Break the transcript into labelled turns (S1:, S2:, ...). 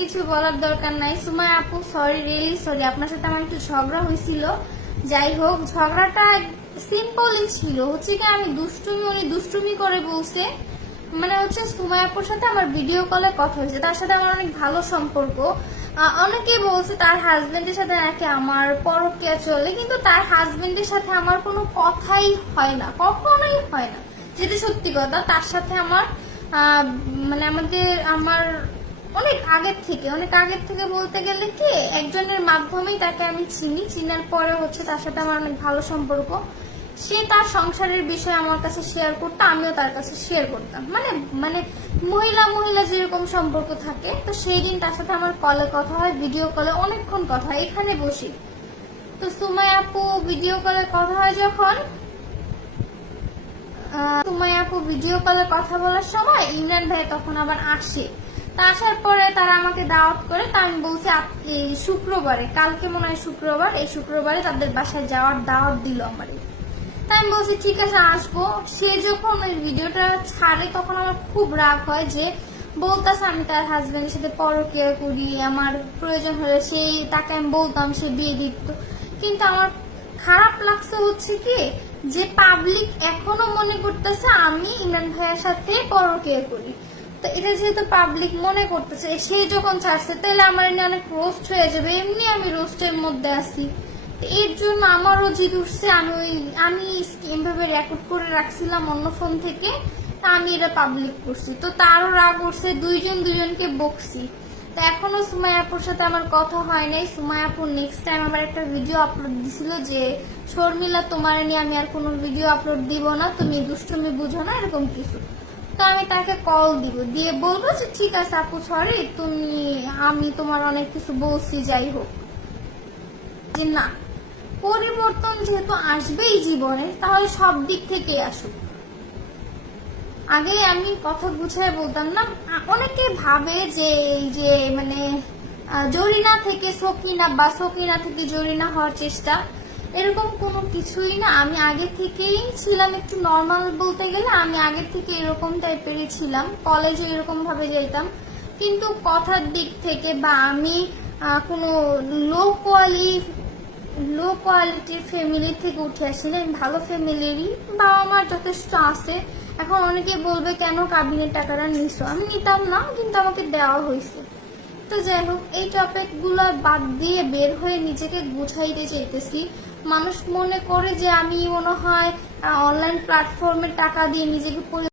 S1: কিছু বলার দরকার নাই। সুমাই আপু সরি রিয়েলি সরি আপনার সাথে আমার একটু ঝগড়া হয়েছিল। যাই হোক, ঝগড়াটা সিম্পলই ছিল। হচ্ছে কি, আমি দুষ্টুমি, উনি দুষ্টুমি করে বলছে। মানে হচ্ছে সুমাই আপুর সাথে আমার ভিডিও কলে কথা হয়েছে। তার সাথে আমার অনেক ভালো সম্পর্ক। অনেকে বলছে তার হাজবেন্ডের সাথে নাকি আমার পরকিয়া চলে, কিন্তু তার হাজবেন্ডের সাথে আমার কোনো কথাই হয় না, কখনোই হয় না। যেটা সত্যি কথা, তার সাথে আমার মানে আমাদের, আমার অনেক আগের থেকে, অনেক আগের থেকে বলতে গেলে কি, একজনের মাধ্যমেই তাকে আমি চিনি। চিনার পরে হচ্ছে তার সাথে আমার অনেক ভালো সম্পর্ক। সে তার সংসারের বিষয়ে আমার কাছে শেয়ার করতো, আমিও তার কাছে শেয়ার করতাম। মানে মানে মহিলা মহিলা যেরকম সম্পর্ক থাকে, তো সেই দিন তার সাথে আমার কলে কথা হয় ভিডিও কলে অনেকক্ষণ কথা হয়, এখানে বসি। তো সুমাই আপু ভিডিও কলে কথা হয় যখন সুমাই আপু ভিডিও কলে কথা বলার সময় ইমরান ভাই তখন আবার আসে। আসার পরে তারা আমাকে দাওয়াত করে, তা আমি বলছি শুক্রবারে, কালকে মনে হয় শুক্রবার, এই শুক্রবারে তাদের বাসায় যাওয়ার দাওয়াত দিল আমারে তাই আমি বলছি, ঠিক আছে, আসব। সে যখন ওই ভিডিওটা ছাড়ে, তখন আমার খুব রাগ হয় যে, বলতাছে আমি তার হাজবেন্ডের সাথে পরকিয়া করি, আমার প্রয়োজন হলে সেই তাকে আমি বলতাম, সে বিয়ে দিত। কিন্তু আমার খারাপ লাগছে হচ্ছে কি, যে পাবলিক এখনও মনে করতেছে আমি ইমরান ভাইয়ের সাথে পরকিয়া করি। তো এটা যেহেতু পাবলিক মনে করতেছে, সে যখন ছাড়ছে, তাহলে আমার এনে অনেক রোস্ট হয়ে যাবে। এমনি আমি রোস্টের মধ্যে আছি। এর জন্য আমারও জিদ উঠছে, আমি ওই, আমি এভাবে রেকর্ড করে রাখছিলাম অন্য ফোন থেকে, তা আমি এটা পাবলিক করছি। তো তারও রাগ উঠছে, দুইজন দুজনকে বকছি। তো এখনও সুমাই আপুর সাথে আমার কথা হয় নাই। সুমাই আপুর নেক্সট টাইম আমার একটা ভিডিও আপলোড দিছিল যে, শর্মিলা তোমার নিয়ে আমি আর কোনো ভিডিও আপলোড দিব না, তুমি দুষ্টুমি বুঝো না, এরকম কিছু। তো আমি তাকে কল দিব। দিয়ে বলব যে, ঠিক আছে আপু সরি তুমি, আমি তোমার অনেক কিছু বলছি, যাই হোক। যে না, পরিবর্তন যেহেতু আসবেই জীবনে, তাহলে সব দিক থেকে আসুক। আগে আমি কথা গুছিয়ে বলতাম না, অনেকে ভাবে যে এই যে মানে জরিনা থেকে সকিনা বা সকিনা থেকে জরিনা হওয়ার চেষ্টা এরকম কোনো কিছুই না। আমি আগে থেকেই ছিলাম একটু নর্মাল বলতে গেলে, আমি আগে থেকে এরকম টাইপেরই ছিলাম। কলেজে এরকম ভাবে যাইতাম। কিন্তু কথার দিক থেকে বা আমি কোনো লো কোয়ালি লো কোয়ালিটির ফ্যামিলি থেকে উঠে আসলে আমি ভালো ফ্যামিলিরই বাবা মার যথেষ্ট আছে। এখন অনেকে বলবে, কেন কাবিনের টাকাটা নিছো? আমি নিতাম না, কিন্তু আমাকে দেওয়া হয়েছে। তো যাই হোক, এই টপিকগুলো বাদ দিয়ে বের হয়ে নিজেকে গুছাইতে চাইতেছি। মানুষ মনে করে যে আমি মনে হয় অনলাইন প্ল্যাটফর্মে টাকা দিয়ে নিজেকে